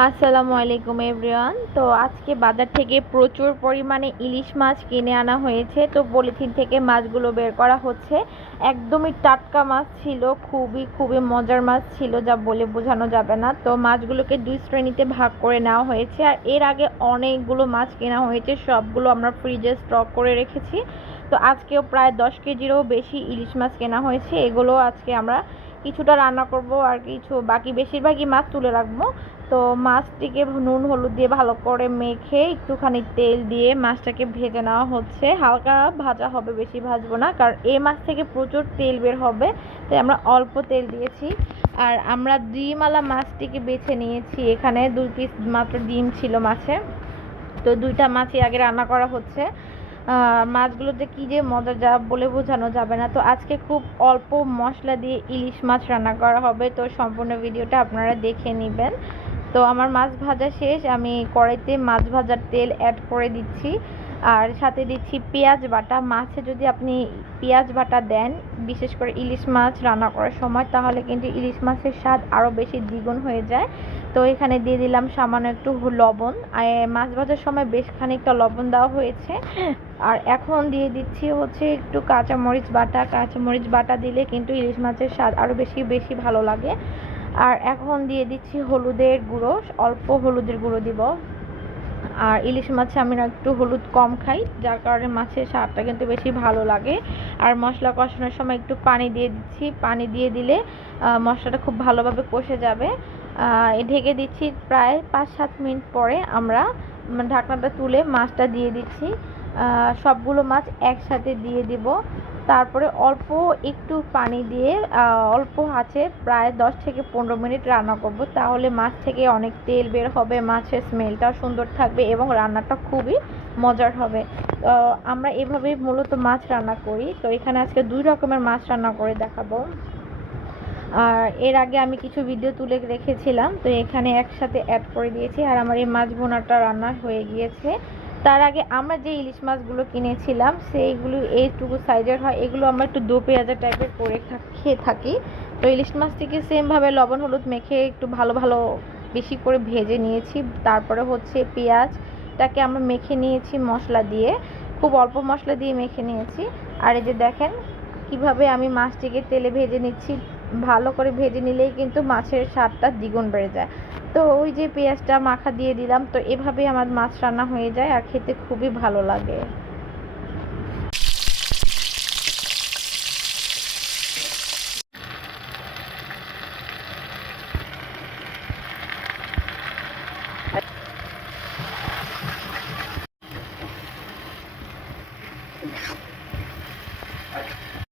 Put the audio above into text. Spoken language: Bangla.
আসসালামু আলাইকুম এভরিওয়ান। তো আজকে বাজার থেকে প্রচুর পরিমাণে ইলিশ মাছ কিনে আনা হয়েছে। তো পলিথিন থেকে মাছগুলো বের করা হচ্ছে। একদমই টাটকা মাছ ছিল, খুবই খুবই মজার মাছ ছিল, যা বলে বোঝানো যাবে না। তো মাছগুলোকে দুই শ্রেণীতে ভাগ করে নেওয়া হয়েছে। আর এর আগে অনেকগুলো মাছ কেনা হয়েছে, সবগুলো আমরা ফ্রিজে স্টক করে রেখেছি। তো আজকেও প্রায় 10 কেজিরও বেশি ইলিশ মাছ কেনা হয়েছে। এগুলো আজকে আমরা কিছুটা রান্না করব, আর কিছু বাকি বেশিরভাগই মাছ তুলে রাখবো। তো মাছটিকে নুন হলুদ দিয়ে ভালো করে মেখে একটুখানি তেল দিয়ে মাছটাকে ভেজে নেওয়া হচ্ছে। হালকা ভাজা হবে, বেশি ভাজবো না, কারণ এই মাছ থেকে প্রচুর তেল বের হবে, তাই আমরা অল্প তেল দিয়েছি। আর আমরা ডিমওয়ালা মাছটিকে বেছে নিয়েছি। এখানে 2 পিস মাত্র ডিম ছিল মাছে। তো 2টা মাছই আগে রান্না করা হচ্ছে। মাছগুলো যে কী যে মজা, যা বলে বোঝানো যাবে না। তো আজকে খুব অল্প মশলা দিয়ে ইলিশ মাছ রান্না করা হবে। তো সম্পূর্ণ ভিডিওটা আপনারা দেখে নেবেন। তো আমার মাছ ভাজা শেষ, আমি কড়াইতে মাছ ভাজার তেল অ্যাড করে দিচ্ছি, আর সাথে দিচ্ছি পেঁয়াজ বাটা। মাছে যদি আপনি পেঁয়াজ বাটা দেন, বিশেষ করে ইলিশ মাছ রান্না করার সময়, তাহলে কিন্তু ইলিশ মাছের স্বাদ আরও বেশি দ্বিগুণ হয়ে যায়। তো এখানে দিয়ে দিলাম সামান্য একটু লবণ। আর মাছ ভাজার সময় বেশ খানিকটা লবণ দেওয়া হয়েছে। আর এখন দিয়ে দিচ্ছি হচ্ছে একটু কাঁচামরিচ বাটা। কাঁচামরিচ বাটা দিলে কিন্তু ইলিশ মাছের স্বাদ আরও বেশি বেশি ভালো লাগে। আর এখন দিয়ে দিচ্ছি হলুদের গুঁড়ো, অল্প হলুদের গুঁড়ো দিব। আর ইলিশ মাছে আমি একটু হলুদ কম খাই, যার কারণে মাছের স্বাদটা কিন্তু বেশি ভালো লাগে। আর মশলা কষানোর সময় একটু পানি দিয়ে দিচ্ছি। পানি দিয়ে দিলে মশলাটা খুব ভালোভাবে কষে যাবে। ঢেকে দিচ্ছি। প্রায় 5-7 মিনিট পরে আমরা ঢাকনাটা তুলে মাছটা দিয়ে দিচ্ছি। সবগুলো মাছ একসাথে দিয়ে দিব। তারপরে অল্প একটু পানি দিয়ে অল্প আঁচে প্রায় 10 থেকে 15 মিনিট রান্না করব। তাহলে মাছ থেকে অনেক তেল বের হবে, মাছের স্মেলটাও সুন্দর থাকবে এবং রান্নাটা খুবই মজার হবে। আমরা এভাবেই মূলত মাছ রান্না করি। তো এখানে আজকে 2 রকমের মাছ রান্না করে দেখাবো। আর এর আগে আমি কিছু ভিডিও তুলে রেখেছিলাম, তো এখানে একসাথে অ্যাড করে দিয়েছি। আর আমার এই মাছ ভুনাটা রান্না হয়ে গিয়েছে। তার আগে আমরা যে ইলিশ মাছগুলো কিনেছিলাম সেইগুলো এইটুকু সাইজের হয়, এগুলো আমরা একটু দো পেঁয়াজা টাইপের করে খেয়ে থাকি। তো ইলিশ মাছটিকে সেমভাবে লবণ হলুদ মেখে একটু ভালো ভালো বেশি করে ভেজে নিয়েছি। তারপরে হচ্ছে পেঁয়াজটাকে আমরা মেখে নিয়েছি মশলা দিয়ে, খুব অল্প মশলা দিয়ে মেখে নিয়েছি। আর এই যে দেখেন কিভাবে আমি মাছটিকে তেলে ভেজে নিচ্ছি। ভালো করে ভেজে নিলেই কিন্তু মাছের স্বাদটা দ্বিগুণ বেড়ে যায়। তো ওই যে পেঁয়াজটা মাখা দিয়ে দিলাম। তো এভাবেই আমার মাছ রান্না হয়ে যায়, আর খেতে খুবই ভালো লাগে।